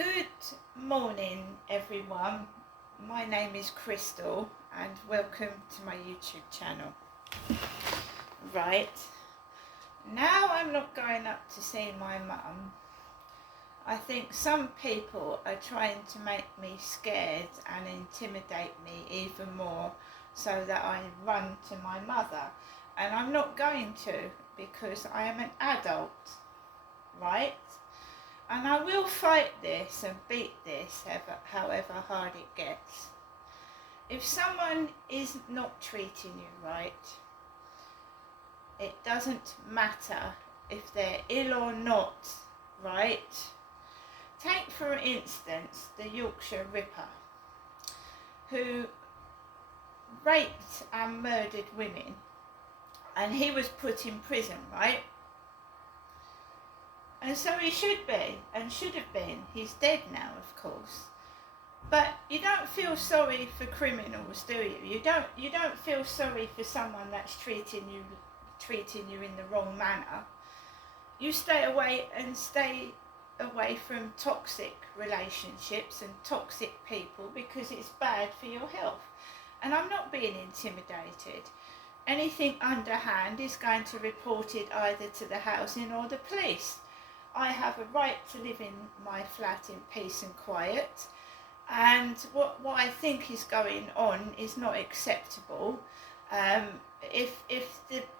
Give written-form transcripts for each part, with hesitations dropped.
Good morning, everyone. My name is Crystal, and welcome to my YouTube channel. Right, now I'm not going up to see my mum. I think some people are trying to make me scared and intimidate me even more so that I run to my mother. And I'm not going to, because I am an adult, right? And I will fight this and beat this however hard it gets. If someone is not treating you right, it doesn't matter if they're ill or not, right? Take for instance the Yorkshire Ripper, who raped and murdered women, and he was put in prison, right? And so he should be, and should have been. He's dead now, of course. But you don't feel sorry for criminals, do you? You don't feel sorry for someone that's treating you in the wrong manner. You stay away from toxic relationships and toxic people because it's bad for your health. And I'm not being intimidated. Anything underhand is going to report it either to the housing or the police. I have a right to live in my flat in peace and quiet, and what I think is going on is not acceptable. If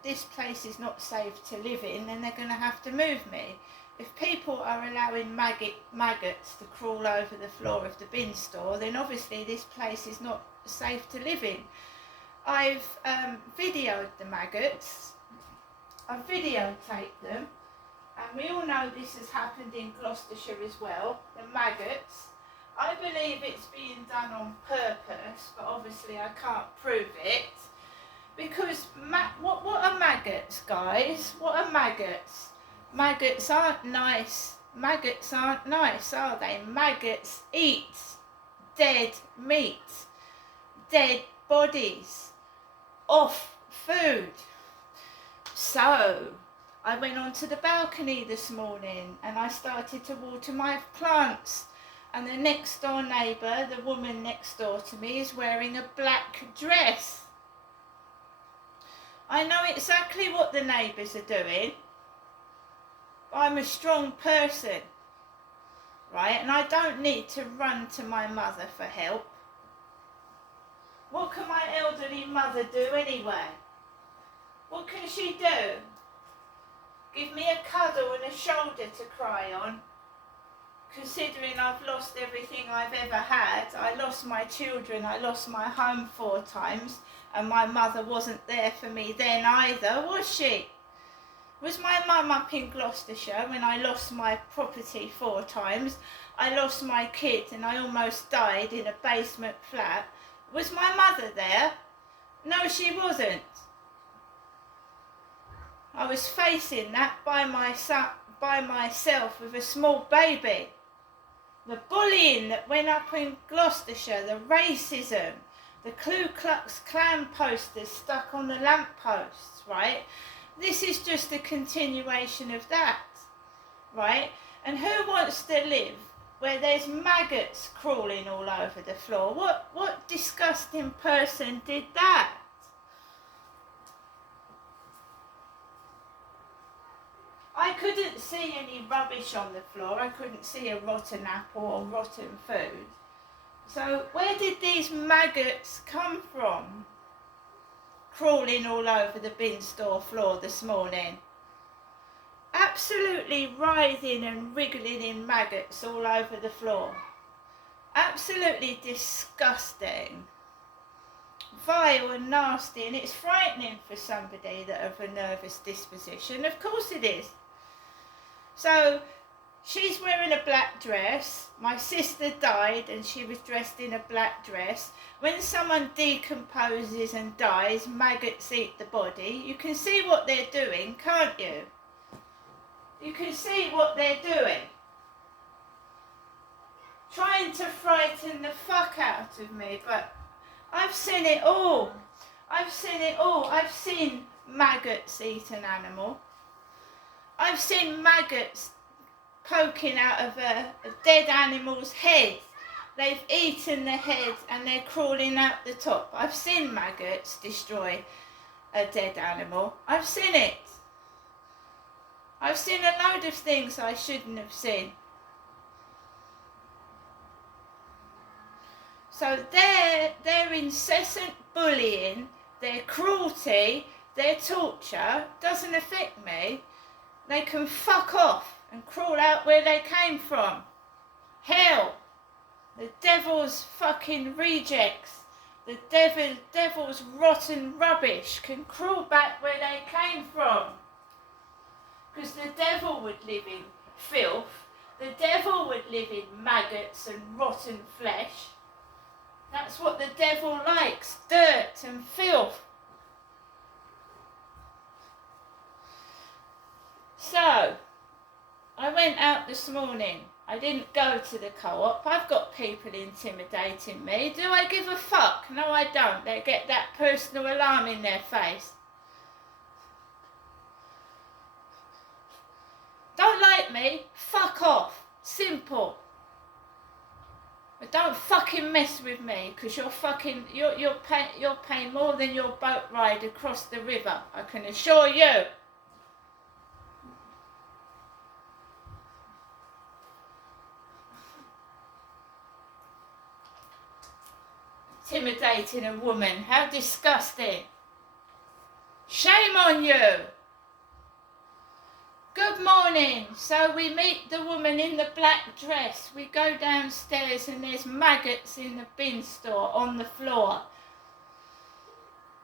this place is not safe to live in, then they're going to have to move me. If people are allowing maggots to crawl over the floor of the bin store, then obviously this place is not safe to live in. I've videoed the maggots, I've videotaped them. And we all know this has happened in Gloucestershire as well, the maggots. I believe it's being done on purpose, but obviously I can't prove it. Because what are maggots, guys? What are maggots? Maggots aren't nice. Maggots aren't nice, are they? Maggots eat dead meat, dead bodies, off food. So I went onto the balcony this morning and I started to water my plants, and the next door neighbour, the woman next door to me, is wearing a black dress. I know exactly what the neighbours are doing. I'm a strong person, right, and I don't need to run to my mother for help. What can my elderly mother do anyway? What can she do? Give me a cuddle and a shoulder to cry on, considering I've lost everything I've ever had. I lost my children, I lost my home 4 times, and my mother wasn't there for me then either, was she? Was my mum up in Gloucestershire when I lost my property 4 times? I lost my kid and I almost died in a basement flat. Was my mother there? No, she wasn't. I was facing that by myself with a small baby. The bullying that went up in Gloucestershire, the racism, the Ku Klux Klan posters stuck on the lampposts, right? This is just a continuation of that, right? And who wants to live where there's maggots crawling all over the floor? What disgusting person did that? I couldn't see any rubbish on the floor. I couldn't see a rotten apple or rotten food. So where did these maggots come from? Crawling all over the bin store floor this morning. Absolutely writhing and wriggling in maggots all over the floor. Absolutely disgusting. Vile and nasty, and it's frightening for somebody that of a nervous disposition. Of course it is. So she's wearing a black dress. My sister died and she was dressed in a black dress. When someone decomposes and dies, maggots eat the body. You can see what they're doing, can't you? You can see what they're doing. Trying to frighten the fuck out of me, but I've seen it all. I've seen it all. I've seen maggots eat an animal. I've seen maggots poking out of a dead animal's head. They've eaten the head and they're crawling out the top. I've seen maggots destroy a dead animal. I've seen it. I've seen a load of things I shouldn't have seen. So their incessant bullying, their cruelty, their torture doesn't affect me. They can fuck off and crawl out where they came from. Hell, the devil's fucking rejects, the devil's rotten rubbish can crawl back where they came from. Because the devil would live in filth, the devil would live in maggots and rotten flesh. That's what the devil likes, dirt and filth. So, I went out this morning. I didn't go to the co-op. I've got people intimidating me. Do I give a fuck? No, I don't. They get that personal alarm in their face. Don't like me? Fuck off. Simple. But don't fucking mess with me, because you're paying more than your boat ride across the river, I can assure you. Intimidating a woman, how disgusting. Shame on you. Good morning. So we meet the woman in the black dress. We go downstairs and there's maggots in the bin store on the floor.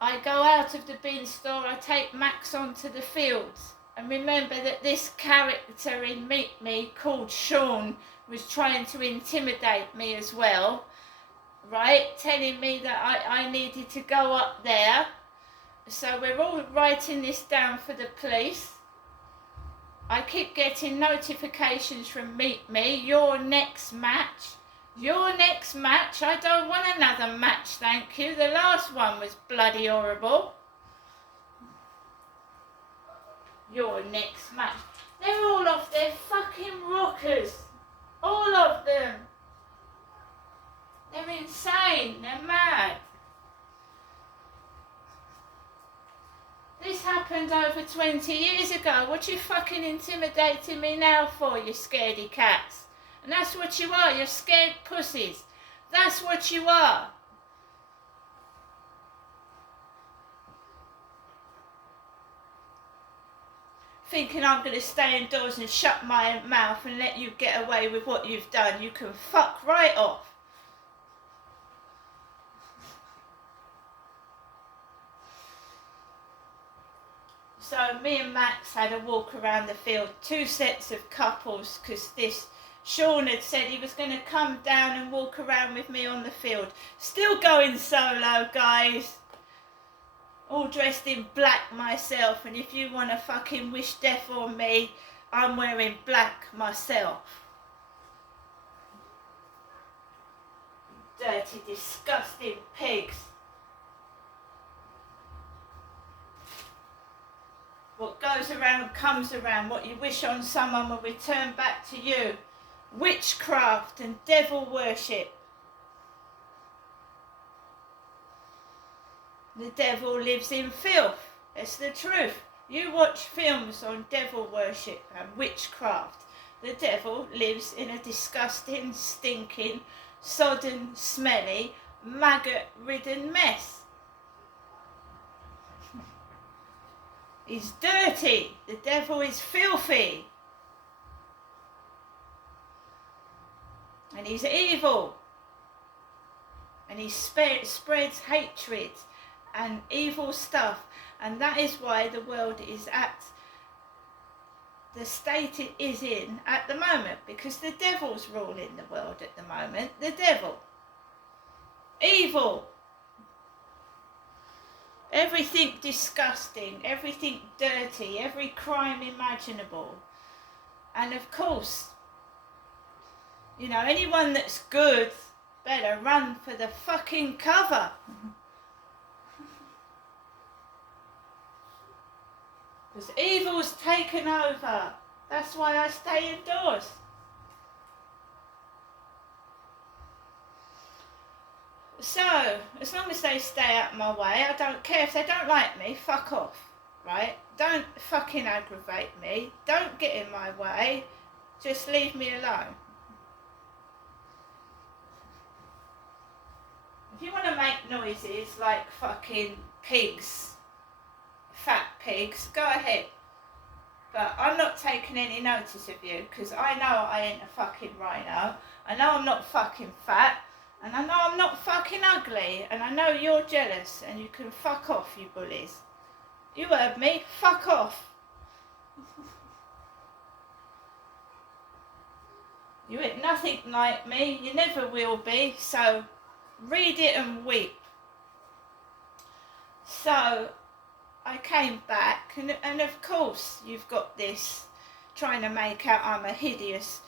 I go out of the bin store, I take Max onto the fields. And remember that this character in Meet Me called Sean was trying to intimidate me as well. Right? Telling me that I needed to go up there. So we're all writing this down for the police. I keep getting notifications from Meet Me, your next match. Your next match? I don't want another match, thank you. The last one was bloody horrible. Your next match. They're all off their fucking rockers. All of them. They're insane. They're mad. This happened over 20 years ago. What you fucking intimidating me now for, you scaredy cats? And that's what you are. You're scared pussies. That's what you are. Thinking I'm going to stay indoors and shut my mouth and let you get away with what you've done. You can fuck right off. So me and Max had a walk around the field, 2 sets of couples, because Sean had said he was going to come down and walk around with me on the field. Still going solo, guys. All dressed in black myself, and if you want to fucking wish death on me, I'm wearing black myself. Dirty, disgusting pigs. What goes around comes around. What you wish on someone will return back to you. Witchcraft and devil worship. The devil lives in filth. It's the truth. You watch films on devil worship and witchcraft. The devil lives in a disgusting, stinking, sodden, smelly, maggot-ridden mess. He's dirty. The devil is filthy. And he's evil. And he spreads hatred and evil stuff. And that is why the world is at the state it is in at the moment. Because the devil's ruling the world at the moment. The devil. Evil. Everything disgusting, everything dirty, every crime imaginable. And of course, you know, anyone that's good better run for the fucking cover. Because evil's taken over. That's why I stay indoors. So, as long as they stay out of my way, I don't care. If they don't like me, fuck off, right? Don't fucking aggravate me. Don't get in my way. Just leave me alone. If you want to make noises like fucking pigs, fat pigs, go ahead. But I'm not taking any notice of you, because I know I ain't a fucking rhino. I know I'm not fucking fat. And I know I'm not fucking ugly, and I know you're jealous, and you can fuck off, you bullies. You heard me, fuck off. You ain't nothing like me, you never will be, so read it and weep. So, I came back, and of course you've got this, trying to make out I'm a hideous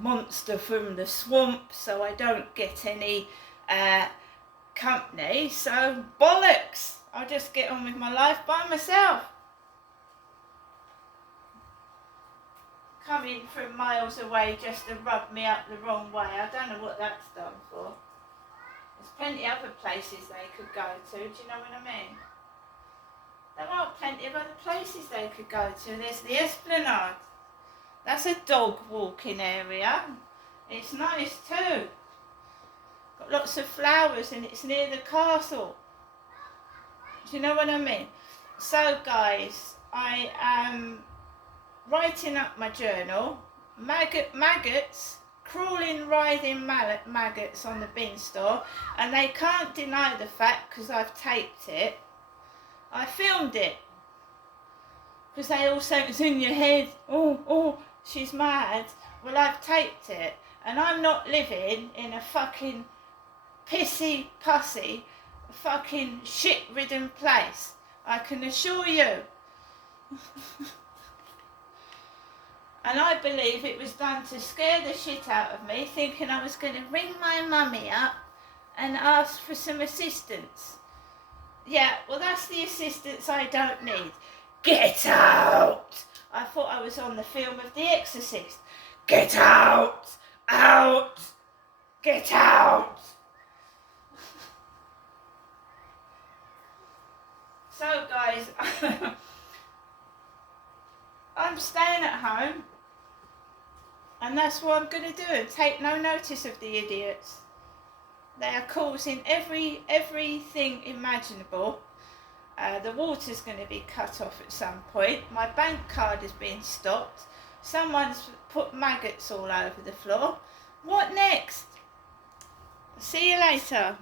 monster from the swamp, so I don't get any company, so bollocks, I'll just get on with my life by myself. Coming from miles away just to rub me up the wrong way, I don't know what that's done for. There's plenty of other places they could go to, do you know what I mean? There are plenty of other places they could go to. There's the Esplanade. That's a dog walking area. It's nice too. Got lots of flowers and it's near the castle. Do you know what I mean? So guys, I am writing up my journal. Maggots, crawling, writhing maggots on the beanstalk, and they can't deny the fact because I've taped it. I filmed it. Because they all say it's in your head, oh, she's mad. Well, I've taped it, and I'm not living in a fucking pissy, pussy, fucking shit-ridden place. I can assure you. And I believe it was done to scare the shit out of me, thinking I was going to ring my mummy up and ask for some assistance. Yeah, well, that's the assistance I don't need. Get out! I thought I was on the film of The Exorcist. Get out! Out! Get out! So guys, I'm staying at home, and that's what I'm going to do, and take no notice of the idiots. They are causing everything imaginable. The water's going to be cut off at some point. My bank card is being stopped. Someone's put maggots all over the floor. What next? See you later.